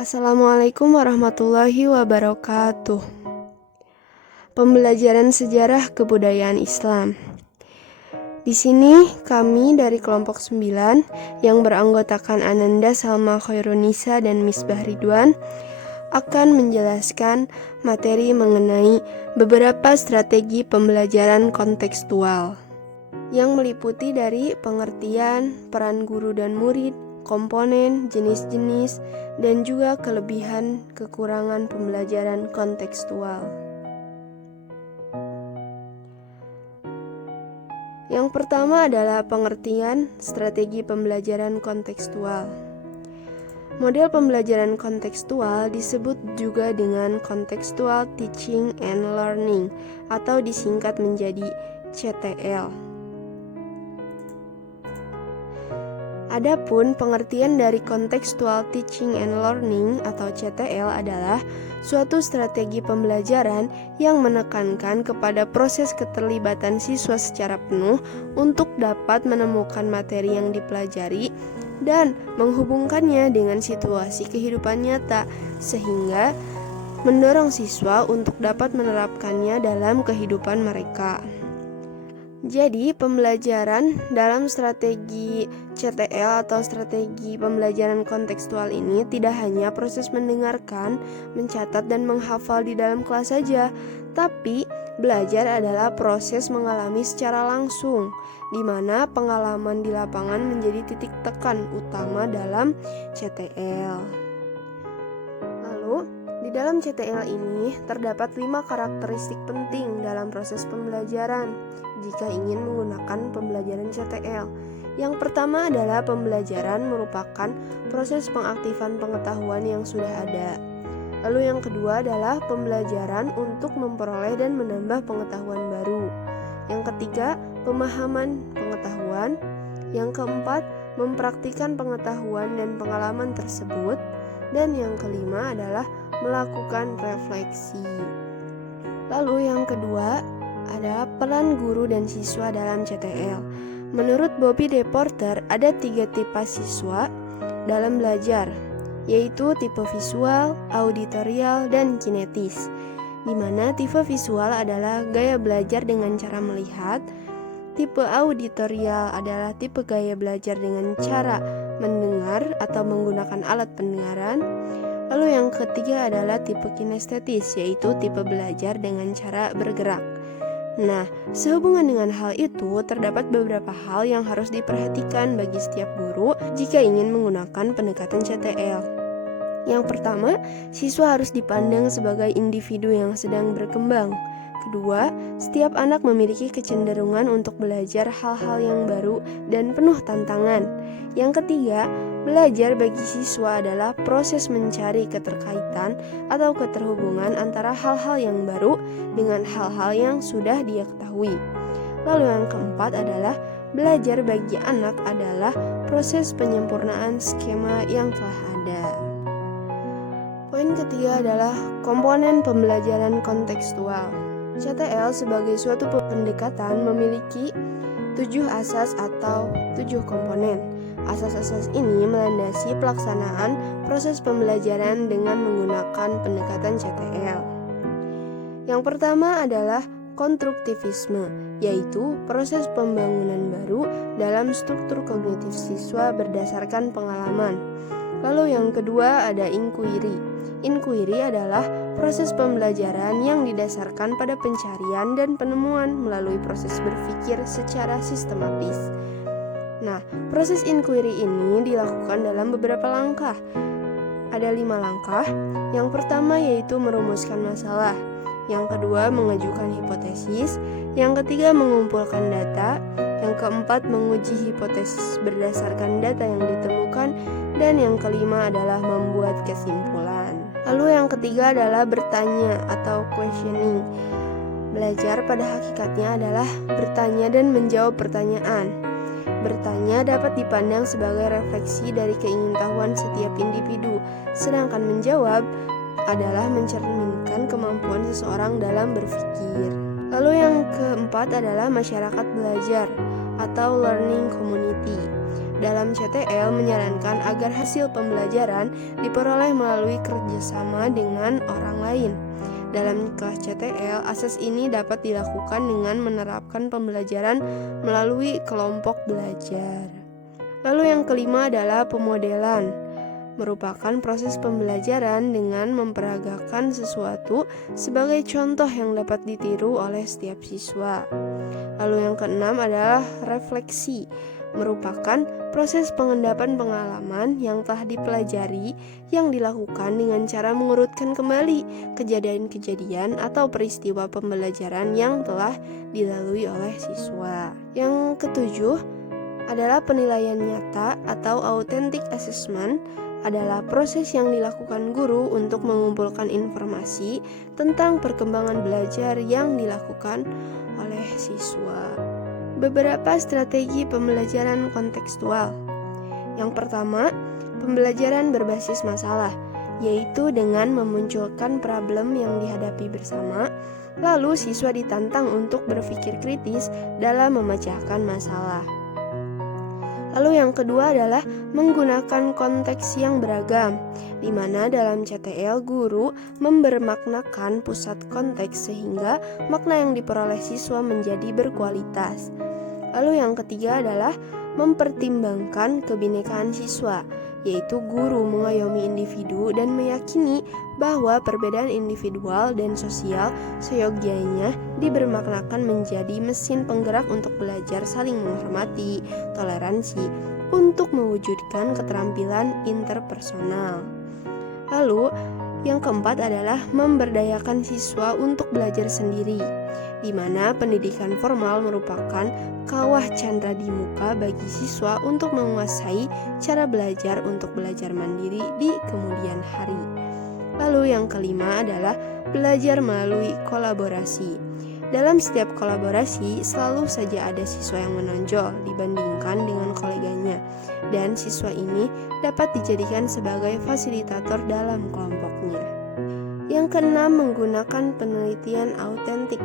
Assalamualaikum warahmatullahi wabarakatuh. Pembelajaran sejarah kebudayaan Islam. Di sini kami dari kelompok 9 yang beranggotakan Ananda Salma Khairunisa dan Misbah Ridwan akan menjelaskan materi mengenai beberapa strategi pembelajaran kontekstual yang meliputi dari pengertian, peran guru dan murid, komponen, jenis-jenis, dan juga kelebihan kekurangan pembelajaran kontekstual. Yang pertama adalah pengertian strategi pembelajaran kontekstual. Model pembelajaran kontekstual disebut juga dengan contextual teaching and learning atau disingkat menjadi CTL. Adapun pengertian dari contextual teaching and learning atau CTL adalah suatu strategi pembelajaran yang menekankan kepada proses keterlibatan siswa secara penuh untuk dapat menemukan materi yang dipelajari dan menghubungkannya dengan situasi kehidupan nyata sehingga mendorong siswa untuk dapat menerapkannya dalam kehidupan mereka. Jadi, pembelajaran dalam strategi CTL atau strategi pembelajaran kontekstual ini tidak hanya proses mendengarkan, mencatat, dan menghafal di dalam kelas saja, tapi belajar adalah proses mengalami secara langsung, di mana pengalaman di lapangan menjadi titik tekan utama dalam CTL. Lalu, di dalam CTL ini terdapat 5 karakteristik penting dalam proses pembelajaran jika ingin menggunakan pembelajaran CTL. Yang pertama adalah pembelajaran merupakan proses pengaktifan pengetahuan yang sudah ada. Lalu yang kedua adalah pembelajaran untuk memperoleh dan menambah pengetahuan baru. Yang ketiga, pemahaman pengetahuan. Yang keempat, mempraktikkan pengetahuan dan pengalaman tersebut. Dan yang kelima adalah melakukan refleksi. Lalu yang kedua adalah peran guru dan siswa dalam CTL. Menurut Bobby Deporter, ada 3 tipe siswa dalam belajar, yaitu tipe visual, auditorial, dan kinetis. Di mana tipe visual adalah gaya belajar dengan cara melihat, tipe auditorial adalah tipe gaya belajar dengan cara mendengar atau menggunakan alat pendengaran. Lalu yang ketiga adalah tipe kinestetis, yaitu tipe belajar dengan cara bergerak. Nah, sehubungan dengan hal itu, terdapat beberapa hal yang harus diperhatikan bagi setiap guru jika ingin menggunakan pendekatan CTL. Yang pertama, siswa harus dipandang sebagai individu yang sedang berkembang. Kedua, setiap anak memiliki kecenderungan untuk belajar hal-hal yang baru dan penuh tantangan. Yang ketiga, belajar bagi siswa adalah proses mencari keterkaitan atau keterhubungan antara hal-hal yang baru dengan hal-hal yang sudah dia ketahui. Lalu yang keempat adalah belajar bagi anak adalah proses penyempurnaan skema yang telah ada. Poin ketiga adalah komponen pembelajaran kontekstual. CTL sebagai suatu pendekatan memiliki 7 asas atau 7 komponen. Asas-asas ini melandasi pelaksanaan proses pembelajaran dengan menggunakan pendekatan CTL. Yang pertama adalah konstruktivisme, yaitu proses pembangunan baru dalam struktur kognitif siswa berdasarkan pengalaman. Lalu yang kedua ada inquiry. Inquiry adalah proses pembelajaran yang didasarkan pada pencarian dan penemuan melalui proses berpikir secara sistematis. Nah, proses inquiry ini dilakukan dalam beberapa langkah. Ada 5 langkah. Yang pertama yaitu merumuskan masalah. Yang kedua mengajukan hipotesis. Yang ketiga mengumpulkan data. Yang keempat menguji hipotesis berdasarkan data yang ditemukan. Dan yang kelima adalah membuat kesimpulan. Lalu yang ketiga adalah bertanya atau questioning. Belajar pada hakikatnya adalah bertanya dan menjawab pertanyaan. Bertanya dapat dipandang sebagai refleksi dari keingintahuan setiap individu, sedangkan menjawab adalah mencerminkan kemampuan seseorang dalam berpikir. Lalu yang keempat adalah masyarakat belajar atau learning community. dalam CTL menyarankan agar hasil pembelajaran diperoleh melalui kerjasama dengan orang lain. Dalam kelas CTL, akses ini dapat dilakukan dengan menerapkan pembelajaran melalui kelompok belajar. Lalu yang kelima adalah pemodelan, merupakan proses pembelajaran dengan memperagakan sesuatu sebagai contoh yang dapat ditiru oleh setiap siswa. Lalu yang keenam adalah refleksi, merupakan proses pengendapan pengalaman yang telah dipelajari yang dilakukan dengan cara mengurutkan kembali kejadian-kejadian atau peristiwa pembelajaran yang telah dilalui oleh siswa. Yang ketujuh adalah penilaian nyata atau authentic assessment, adalah proses yang dilakukan guru untuk mengumpulkan informasi tentang perkembangan belajar yang dilakukan oleh siswa. Beberapa strategi pembelajaran kontekstual. Yang pertama, pembelajaran berbasis masalah, yaitu dengan memunculkan problem yang dihadapi bersama, lalu siswa ditantang untuk berpikir kritis dalam memecahkan masalah. Lalu yang kedua adalah menggunakan konteks yang beragam, di mana dalam CTL guru membermaknakan pusat konteks sehingga makna yang diperoleh siswa menjadi berkualitas. Lalu yang ketiga adalah mempertimbangkan kebinekaan siswa, yaitu guru mengayomi individu dan meyakini bahwa perbedaan individual dan sosial seyogianya dibermaknakan menjadi mesin penggerak untuk belajar saling menghormati, toleransi, untuk mewujudkan keterampilan interpersonal. Lalu, yang keempat adalah memberdayakan siswa untuk belajar sendiri, di mana pendidikan formal merupakan kawah candra di muka bagi siswa untuk menguasai cara belajar untuk belajar mandiri di kemudian hari. Lalu yang kelima adalah belajar melalui kolaborasi. Dalam setiap kolaborasi selalu saja ada siswa yang menonjol dibandingkan dengan koleganya, dan siswa ini dapat dijadikan sebagai fasilitator dalam kelompoknya. Yang keenam, menggunakan penelitian autentik,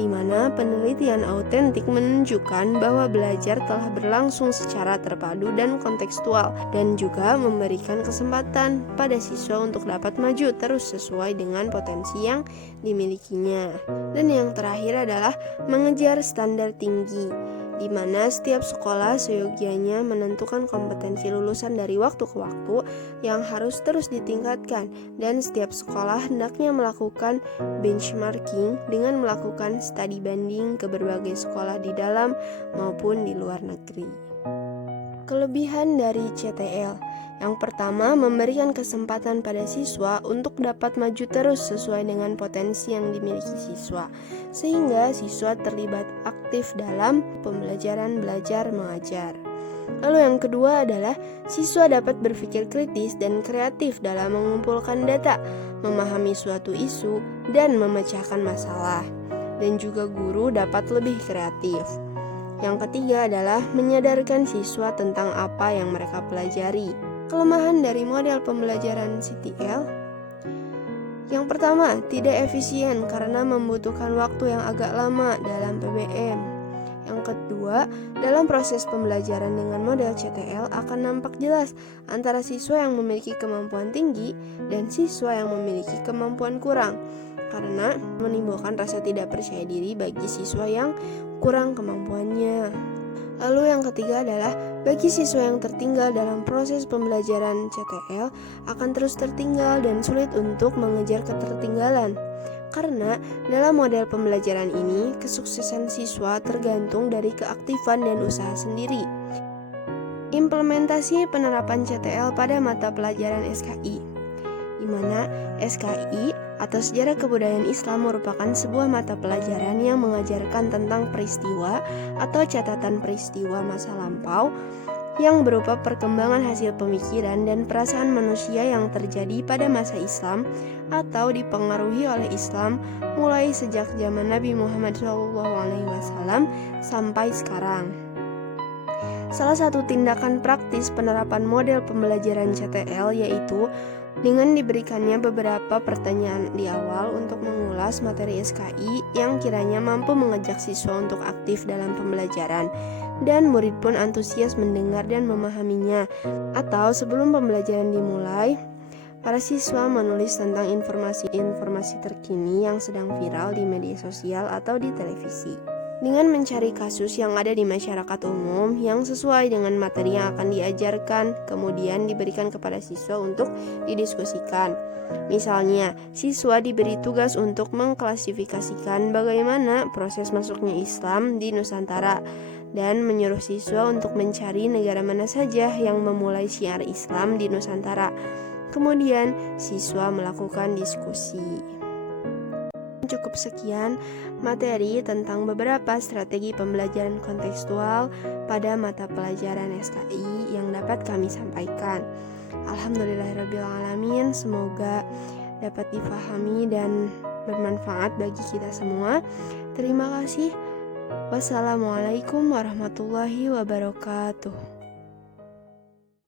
di mana penelitian autentik menunjukkan bahwa belajar telah berlangsung secara terpadu dan kontekstual, dan juga memberikan kesempatan pada siswa untuk dapat maju terus sesuai dengan potensi yang dimilikinya. Dan yang terakhir adalah mengejar standar tinggi, di mana setiap sekolah seyogianya menentukan kompetensi lulusan dari waktu ke waktu yang harus terus ditingkatkan, dan setiap sekolah hendaknya melakukan benchmarking dengan melakukan studi banding ke berbagai sekolah di dalam maupun di luar negeri. Kelebihan dari CTL. Yang pertama, memberikan kesempatan pada siswa untuk dapat maju terus sesuai dengan potensi yang dimiliki siswa, sehingga siswa terlibat aktif dalam pembelajaran belajar mengajar. Lalu yang kedua adalah siswa dapat berpikir kritis dan kreatif dalam mengumpulkan data, memahami suatu isu, dan memecahkan masalah. Dan juga guru dapat lebih kreatif. Yang ketiga adalah menyadarkan siswa tentang apa yang mereka pelajari. Kelemahan dari model pembelajaran CTL. Yang pertama, tidak efisien karena membutuhkan waktu yang agak lama dalam PBM. Yang kedua, dalam proses pembelajaran dengan model CTL akan nampak jelas antara siswa yang memiliki kemampuan tinggi dan siswa yang memiliki kemampuan kurang, karena menimbulkan rasa tidak percaya diri bagi siswa yang kurang kemampuannya. Lalu yang ketiga adalah bagi siswa yang tertinggal dalam proses pembelajaran CTL akan terus tertinggal dan sulit untuk mengejar ketertinggalan. Karena dalam model pembelajaran ini, kesuksesan siswa tergantung dari keaktifan dan usaha sendiri. Implementasi penerapan CTL pada mata pelajaran SKI, di mana SKI atau Sejarah Kebudayaan Islam merupakan sebuah mata pelajaran yang mengajarkan tentang peristiwa atau catatan peristiwa masa lampau yang berupa perkembangan hasil pemikiran dan perasaan manusia yang terjadi pada masa Islam atau dipengaruhi oleh Islam mulai sejak zaman Nabi Muhammad SAW sampai sekarang. Salah satu tindakan praktis penerapan model pembelajaran CTL yaitu dengan diberikannya beberapa pertanyaan di awal untuk mengulas materi SKI yang kiranya mampu mengajak siswa untuk aktif dalam pembelajaran. dan murid pun antusias mendengar dan memahaminya. Atau sebelum pembelajaran dimulai, para siswa menulis tentang informasi-informasi terkini yang sedang viral di media sosial atau di televisi. Dengan mencari kasus yang ada di masyarakat umum yang sesuai dengan materi yang akan diajarkan, kemudian diberikan kepada siswa untuk didiskusikan. Misalnya, siswa diberi tugas untuk mengklasifikasikan bagaimana proses masuknya Islam di Nusantara dan menyuruh siswa untuk mencari negara mana saja yang memulai syiar Islam di Nusantara. Kemudian, siswa melakukan diskusi. Cukup sekian materi tentang beberapa strategi pembelajaran kontekstual pada mata pelajaran SKI yang dapat kami sampaikan. Alhamdulillahirrabbilalamin, semoga dapat difahami dan bermanfaat bagi kita semua. Terima kasih. Wassalamualaikum warahmatullahi wabarakatuh.